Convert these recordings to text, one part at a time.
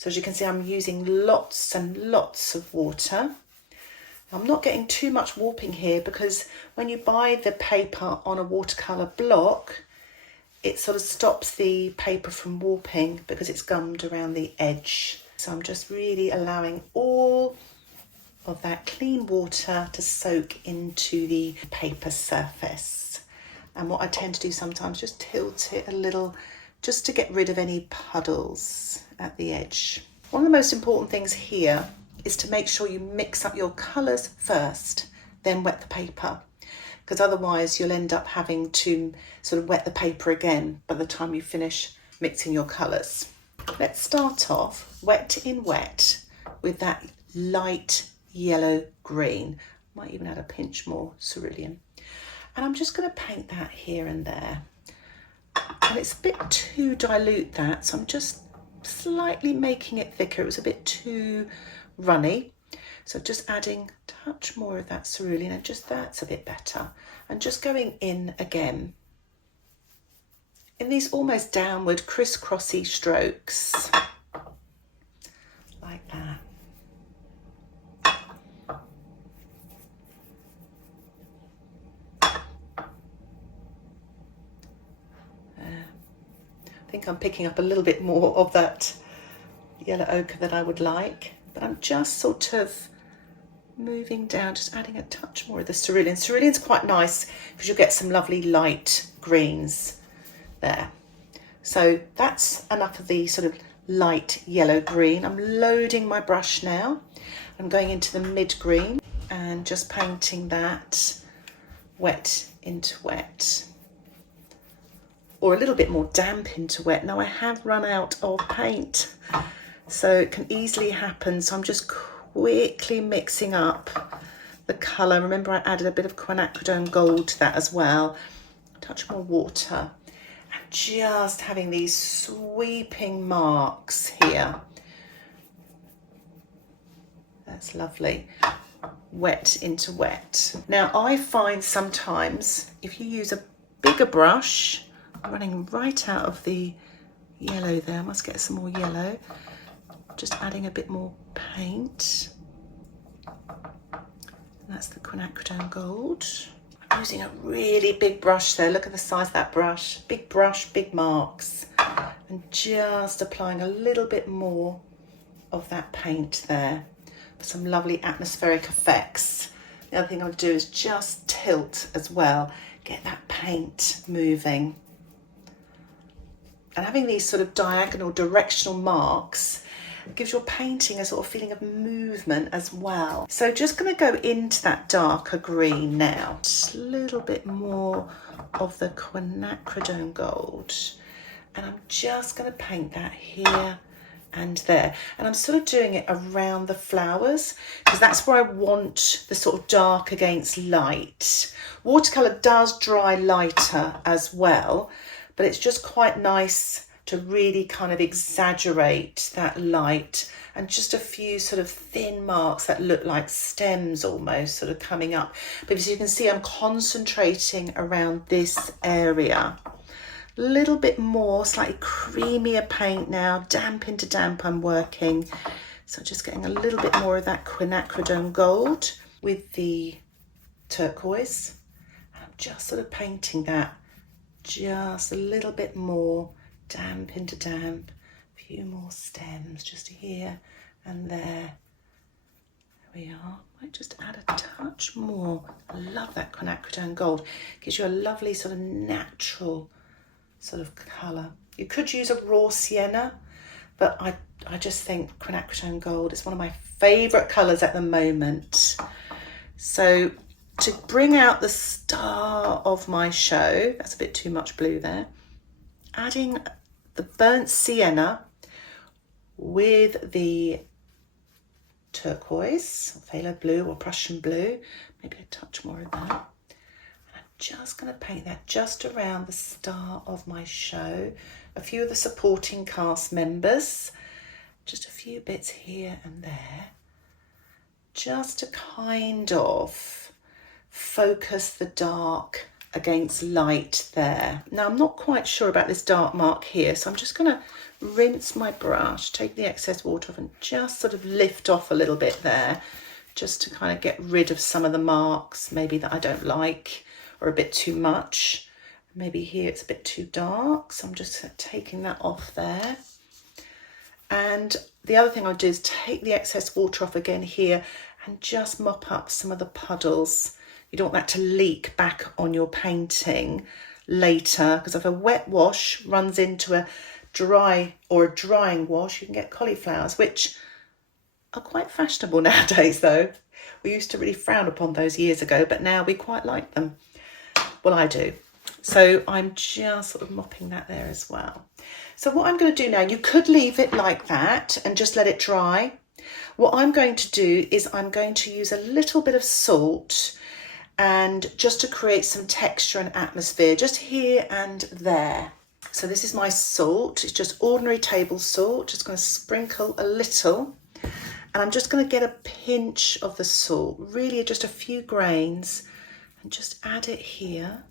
So as you can see, I'm using lots and lots of water. I'm not getting too much warping here because when you buy the paper on a watercolour block, it sort of stops the paper from warping because it's gummed around the edge. So I'm just really allowing all of that clean water to soak into the paper surface. And what I tend to do sometimes, just tilt it a little, just to get rid of any puddles at the edge. One of the most important things here is to make sure you mix up your colours first, then wet the paper, because otherwise you'll end up having to sort of wet the paper again by the time you finish mixing your colours. Let's start off wet in wet with that light yellow green. Might even add a pinch more cerulean. And I'm just going to paint that here and there. And it's a bit too dilute, that, so I'm just slightly making it thicker. It was a bit too runny. So just adding a touch more of that cerulean, and just that's a bit better. And just going in again in these almost downward crisscrossy strokes, like that. I think I'm picking up a little bit more of that yellow ochre than I would like, but I'm just sort of moving down, just adding a touch more of the cerulean. Cerulean's quite nice because you'll get some lovely light greens there. So that's enough of the sort of light yellow green. I'm loading my brush now. I'm going into the mid green and just painting that wet into wet, or a little bit more damp into wet. Now I have run out of paint, so it can easily happen. So I'm just quickly mixing up the colour. Remember, I added a bit of quinacridone gold to that as well. A touch more water, and just having these sweeping marks here. That's lovely. Wet into wet. Now I find sometimes if you use a bigger brush, I'm running right out of the yellow there. I must get some more yellow. Just adding a bit more paint. And that's the quinacridone gold. I'm using a really big brush there. Look at the size of that brush. Big brush, big marks. And just applying a little bit more of that paint there for some lovely atmospheric effects. The other thing I'll do is just tilt as well. Get that paint moving. And having these sort of diagonal directional marks gives your painting a sort of feeling of movement as well. So just going to go into that darker green now. Just a little bit more of the quinacridone gold. And I'm just going to paint that here and there. And I'm sort of doing it around the flowers because that's where I want the sort of dark against light. Watercolour does dry lighter as well, but it's just quite nice to really kind of exaggerate that light, and just a few sort of thin marks that look like stems almost sort of coming up. But as you can see, I'm concentrating around this area. A little bit more, slightly creamier paint now, damp into damp I'm working. So just getting a little bit more of that quinacridone gold with the turquoise. And I'm just sort of painting that just a little bit more, damp into damp, a few more stems just here and there. There we are. Might just add a touch more. I love that quinacridone gold. Gives you a lovely sort of natural sort of colour. You could use a raw sienna, but I just think quinacridone gold is one of my favourite colours at the moment. So to bring out the star of my show, that's a bit too much blue there, adding the burnt sienna with the turquoise, phthalo blue or Prussian blue, maybe a touch more of that. And I'm just going to paint that just around the star of my show, a few of the supporting cast members, just a few bits here and there, just to kind of focus the dark against light there. Now I'm not quite sure about this dark mark here, so I'm just going to rinse my brush, take the excess water off and just sort of lift off a little bit there, just to kind of get rid of some of the marks maybe that I don't like or a bit too much. Maybe here it's a bit too dark, so I'm just taking that off there. And the other thing I'll do is take the excess water off again here and just mop up some of the puddles. You don't want that to leak back on your painting later, because if a wet wash runs into a dry or a drying wash, you can get cauliflowers, which are quite fashionable nowadays though. We used to really frown upon those years ago, but now we quite like them. Well, I do. So I'm just sort of mopping that there as well. So what I'm going to do now, you could leave it like that and just let it dry. What I'm going to do is I'm going to use a little bit of salt and just to create some texture and atmosphere just here and there. So this is my salt. It's just ordinary table salt. Just going to sprinkle a little. And I'm just going to get a pinch of the salt, really just a few grains, and just add it here,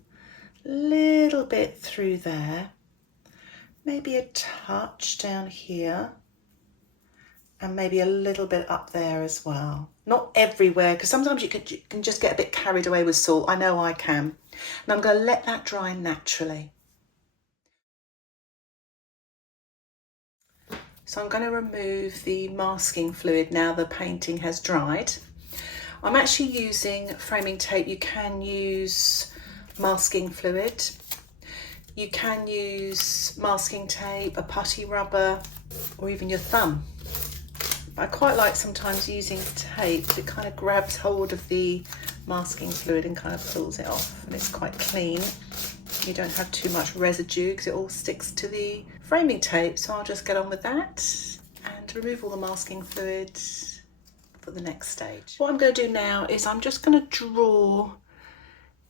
a little bit through there, maybe a touch down here, and maybe a little bit up there as well. Not everywhere, because sometimes you can just get a bit carried away with salt. I know I can. And I'm going to let that dry naturally. So I'm going to remove the masking fluid now the painting has dried. I'm actually using framing tape. You can use masking fluid. You can use masking tape, a putty rubber, or even your thumb. I quite like sometimes using tape. It kind of grabs hold of the masking fluid and kind of pulls it off, and it's quite clean. You don't have too much residue because it all sticks to the framing tape. So I'll just get on with that and remove all the masking fluid for the next stage. What I'm going to do now is I'm just going to draw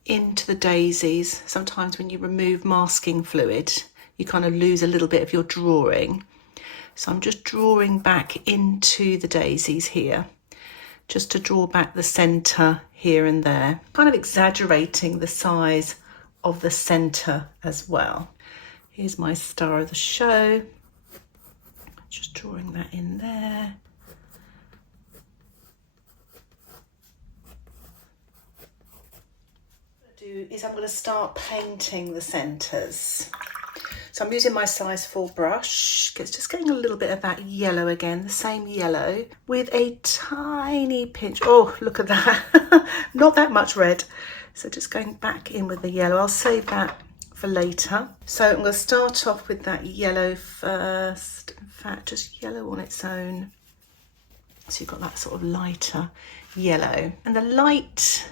into the daisies. Sometimes when you remove masking fluid, you kind of lose a little bit of your drawing. So I'm just drawing back into the daisies here, just to draw back the centre here and there, kind of exaggerating the size of the centre as well. Here's my star of the show, just drawing that in there. What I'm going to do is I'm going to start painting the centres. So I'm using my size 4 brush. It's just getting a little bit of that yellow again, the same yellow, with a tiny pinch. Oh, look at that. Not that much red. So just going back in with the yellow. I'll save that for later. So I'm going to start off with that yellow first. In fact, just yellow on its own. So you've got that sort of lighter yellow. And the light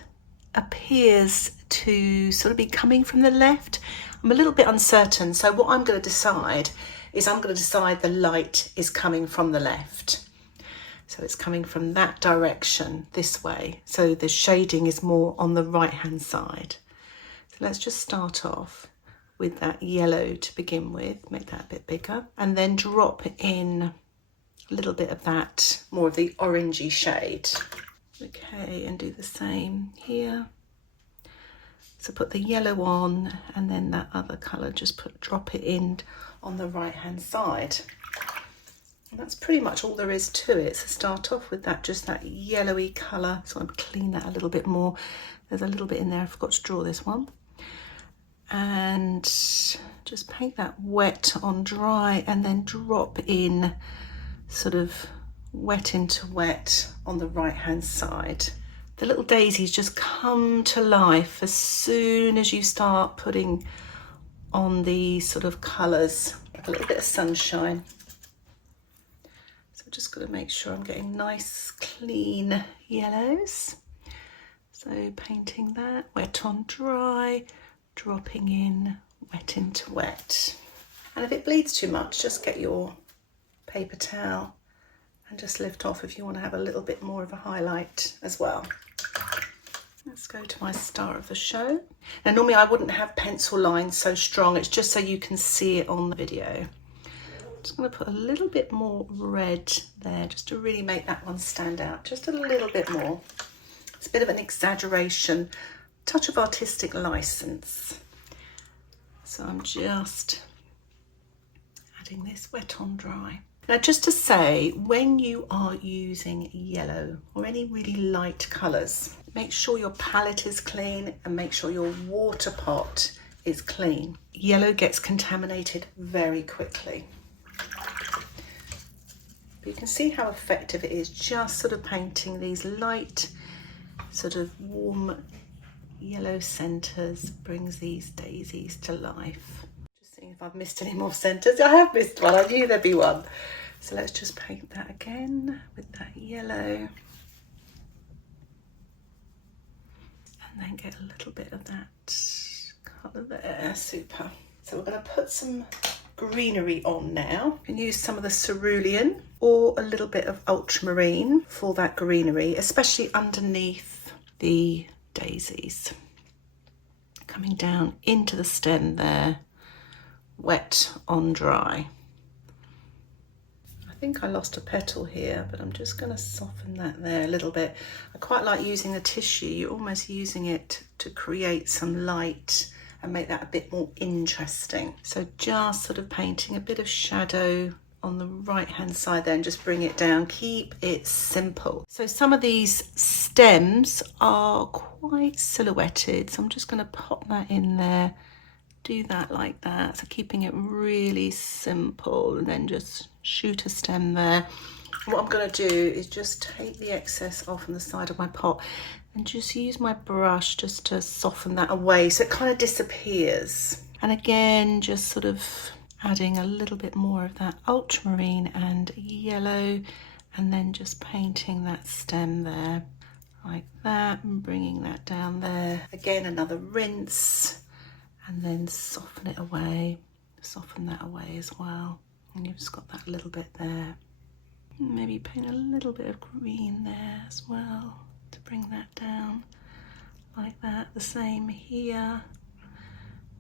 appears to sort of be coming from the left. I'm a little bit uncertain. So what I'm going to decide is I'm going to decide the light is coming from the left. So it's coming from that direction, this way. So the shading is more on the right-hand side. So let's just start off with that yellow to begin with, make that a bit bigger, and then drop in a little bit of that, more of the orangey shade. Okay, and do the same here. So put the yellow on, and then that other colour, just drop it in on the right-hand side. And that's pretty much all there is to it. So start off with that, just that yellowy colour. So I'm going to clean that a little bit more. There's a little bit in there, I forgot to draw this one. And just paint that wet on dry, and then drop in sort of wet into wet on the right-hand side. The little daisies just come to life as soon as you start putting on the sort of colours, like a little bit of sunshine. Just got to make sure I'm getting nice clean yellows. So painting that, wet on dry, dropping in, wet into wet. And if it bleeds too much, just get your paper towel and just lift off if you want to have a little bit more of a highlight as well. Let's go to my star of the show. Now normally I wouldn't have pencil lines so strong, it's just so you can see it on the video. Just going to put a little bit more red there, just to really make that one stand out, just a little bit more. It's a bit of an exaggeration touch of artistic license. So I'm just adding this wet on dry. Now, just to say, when you are using yellow or any really light colours, make sure your palette is clean and make sure your water pot is clean. Yellow gets contaminated very quickly. But you can see how effective it is, just sort of painting these light, sort of warm yellow centres brings these daisies to life. Just seeing if I've missed any more centres. I have missed one, I knew there'd be one. So let's just paint that again with that yellow. And then get a little bit of that colour there, super. So we're going to put some greenery on now. You can use some of the Cerulean or a little bit of Ultramarine for that greenery, especially underneath the daisies. Coming down into the stem there, wet on dry. I think I lost a petal here, but I'm just going to soften that there a little bit. I quite like using the tissue. You're almost using it to create some light and make that a bit more interesting. So just sort of painting a bit of shadow on the right hand side there and just bring it down. Keep it simple. So some of these stems are quite silhouetted, so I'm just going to pop that in there, do that like that. So keeping it really simple, and then just shoot a stem there. What I'm going to do is just take the excess off on the side of my pot and just use my brush just to soften that away so it kind of disappears. And again, just sort of adding a little bit more of that ultramarine and yellow, and then just painting that stem there like that and bringing that down there. Again, another rinse and then soften it away, soften that away as well. And you've just got that little bit there. Maybe paint a little bit of green there as well to bring that down like that. The same here,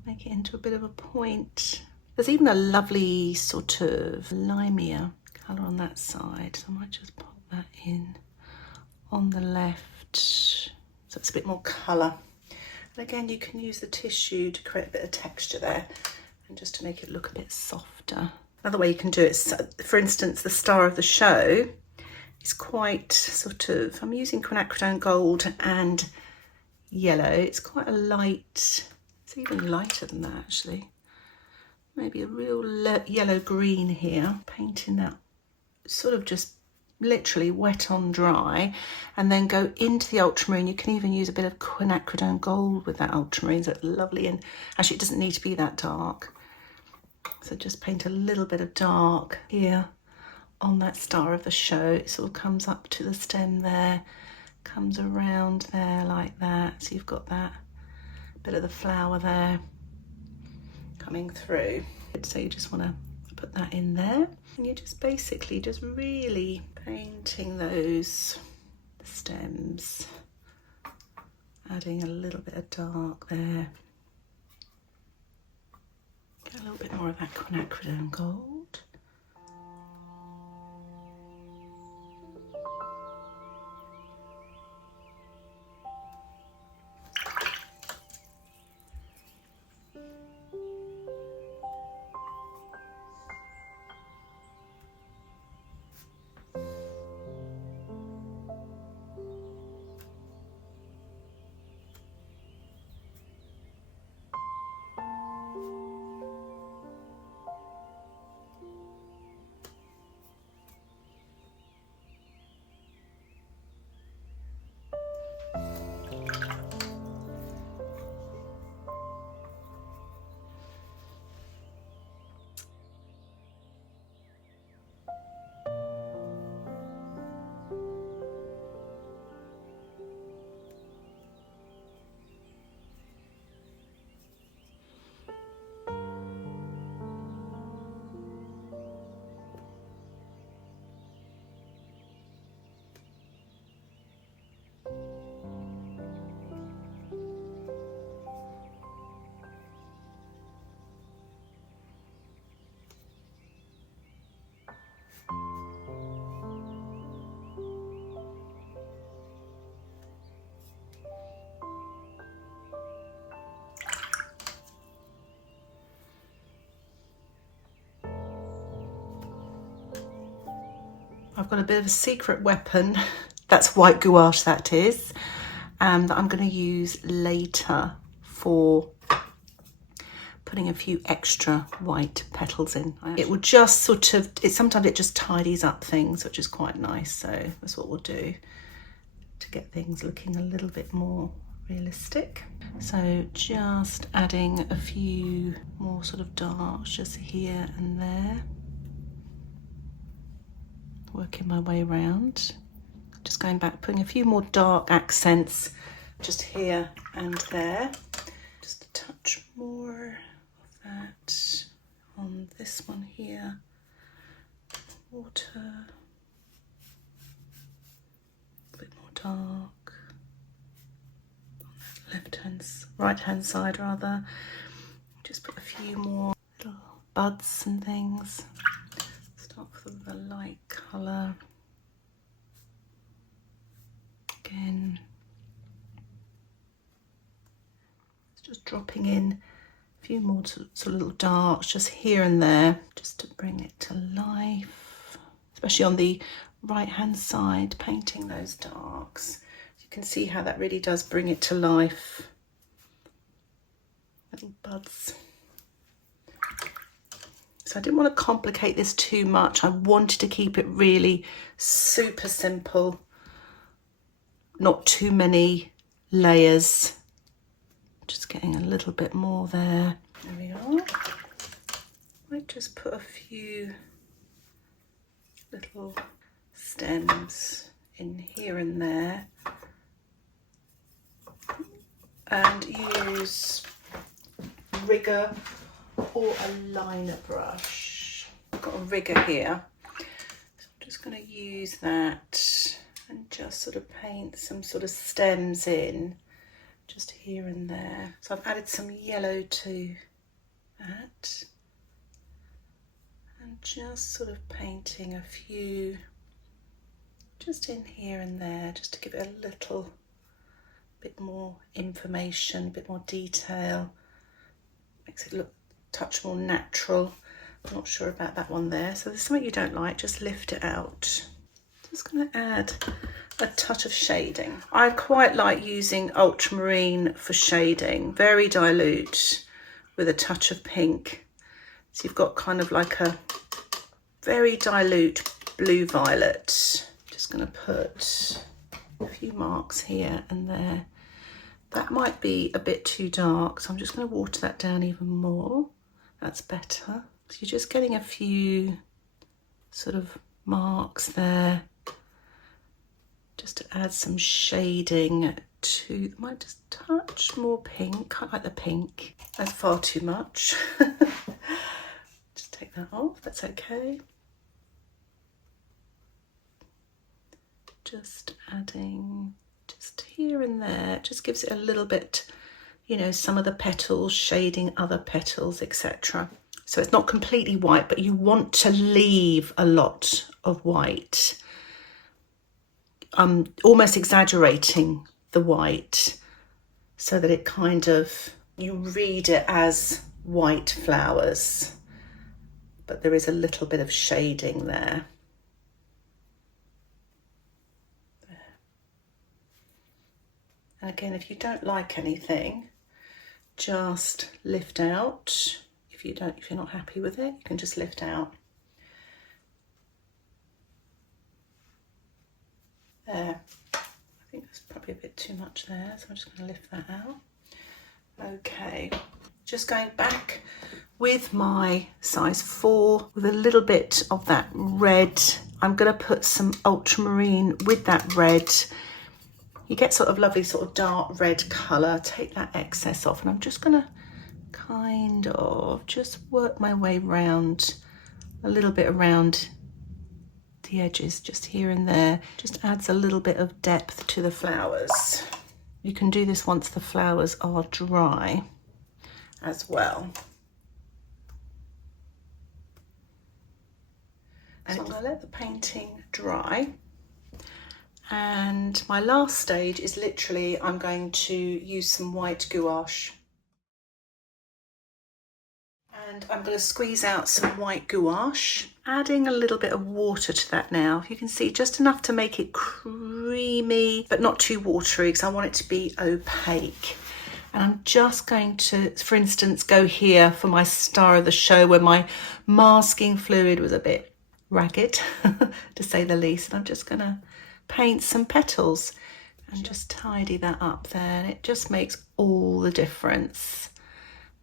make it into a bit of a point. There's even a lovely sort of limea colour on that side, so I might just pop that in on the left so it's a bit more colour. And again, you can use the tissue to create a bit of texture there and just to make it look a bit softer. Another way you can do it is, for instance, the star of the show is quite sort of, I'm using quinacridone gold and yellow. It's quite a light, it's even lighter than that actually. Maybe a real yellow green here, painting that sort of just literally wet on dry, and then go into the ultramarine. You can even use a bit of quinacridone gold with that ultramarine, so it's lovely. And actually it doesn't need to be that dark. So just paint a little bit of dark here on that star of the show. It sort of comes up to the stem there, comes around there like that. So you've got that bit of the flower there coming through. So you just want to put that in there, and you're just basically just really painting those stems, adding a little bit of dark there. Get a little bit more of that quinacridone gold. I've got a bit of a secret weapon. That's white gouache, that is, that I'm going to use later for putting a few extra white petals in. It will just sort of, sometimes it just tidies up things, which is quite nice. So that's what we'll do to get things looking a little bit more realistic. So just adding a few more sort of darks just here and there. Working my way around. Just going back, putting a few more dark accents just here and there. Just a touch more of that on this one here. Water. A bit more dark. On that right hand side rather. Just put a few more little buds and things. Start with a light colour. Again, just dropping in a few more sort of little darks just here and there, just to bring it to life, especially on the right hand side, painting those darks. You can see how that really does bring it to life. Little buds. So I didn't want to complicate this too much. I wanted to keep it really super simple. Not too many layers. Just getting a little bit more there. There we are. Might just put a few little stems in here and there. And use rigger or a liner brush. I've got a rigger here. So I'm just going to use that and just sort of paint some sort of stems in just here and there. So I've added some yellow to that and just sort of painting a few just in here and there, just to give it a little bit more information, a bit more detail. Makes it look a touch more natural. I'm not sure about that one there. So if there's something you don't like, just lift it out. Just going to add a touch of shading. I quite like using ultramarine for shading, very dilute with a touch of pink. So you've got kind of like a very dilute blue violet. Just going to put a few marks here and there. That might be a bit too dark, so I'm just going to water that down even more. That's better. So you're just getting a few sort of marks there, just to add some shading to, might just touch more pink. I like the pink. That's far too much. Just take that off, that's okay. Just adding just here and there, just gives it a little bit, you know, some of the petals, shading other petals, etc. So it's not completely white, but you want to leave a lot of white. Almost exaggerating the white so that it kind of, you read it as white flowers, but there is a little bit of shading there. And again, if you don't like anything, just lift out. If you're not happy with it, you can just lift out. There. I think there's probably a bit too much there, so I'm just going to lift that out. Okay, just going back with my size 4 with a little bit of that red. I'm going to put some ultramarine with that red. You get sort of lovely sort of dark red colour. Take that excess off, and I'm just going to kind of just work my way round a little bit around the edges, just here and there. Just adds a little bit of depth to the flowers. You can do this once the flowers are dry as well. So I'm going to let the painting dry. And my last stage is literally, I'm going to use some white gouache. And I'm going to squeeze out some white gouache, adding a little bit of water to that now. You can see just enough to make it creamy, but not too watery because I want it to be opaque. And I'm just going to, for instance, go here for my star of the show where my masking fluid was a bit ragged, to say the least. And I'm just going to paint some petals and just tidy that up there. And it just makes all the difference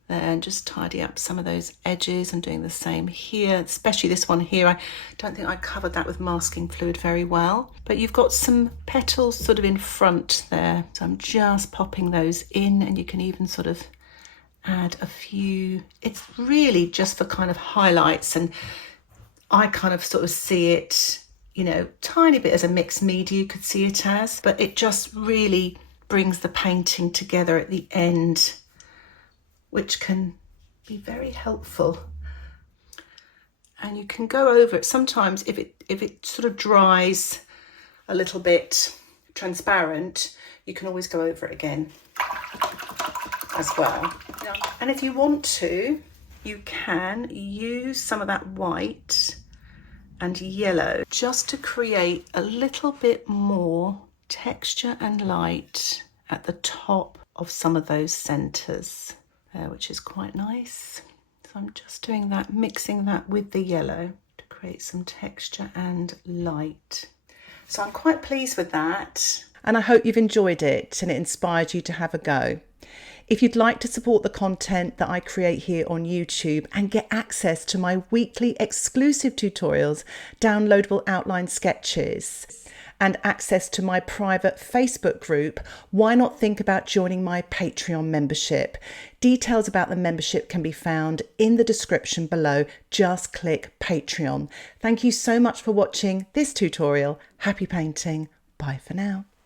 there. And just tidy up some of those edges. I'm doing the same here, especially this one here. I don't think I covered that with masking fluid very well, but you've got some petals sort of in front there. So I'm just popping those in, and you can even sort of add a few. It's really just for kind of highlights, and I kind of sort of see it, you know, tiny bit as a mixed media, you could see it as, but it just really brings the painting together at the end, which can be very helpful. And you can go over it sometimes if it sort of dries a little bit transparent, you can always go over it again as well. And if you want to, you can use some of that white and yellow just to create a little bit more texture and light at the top of some of those centres there, which is quite nice. So I'm just doing that, mixing that with the yellow to create some texture and light. So I'm quite pleased with that. And I hope you've enjoyed it and it inspired you to have a go. If you'd like to support the content that I create here on YouTube and get access to my weekly exclusive tutorials, downloadable outline sketches, and access to my private Facebook group, why not think about joining my Patreon membership? Details about the membership can be found in the description below. Just click Patreon. Thank you so much for watching this tutorial. Happy painting. Bye for now.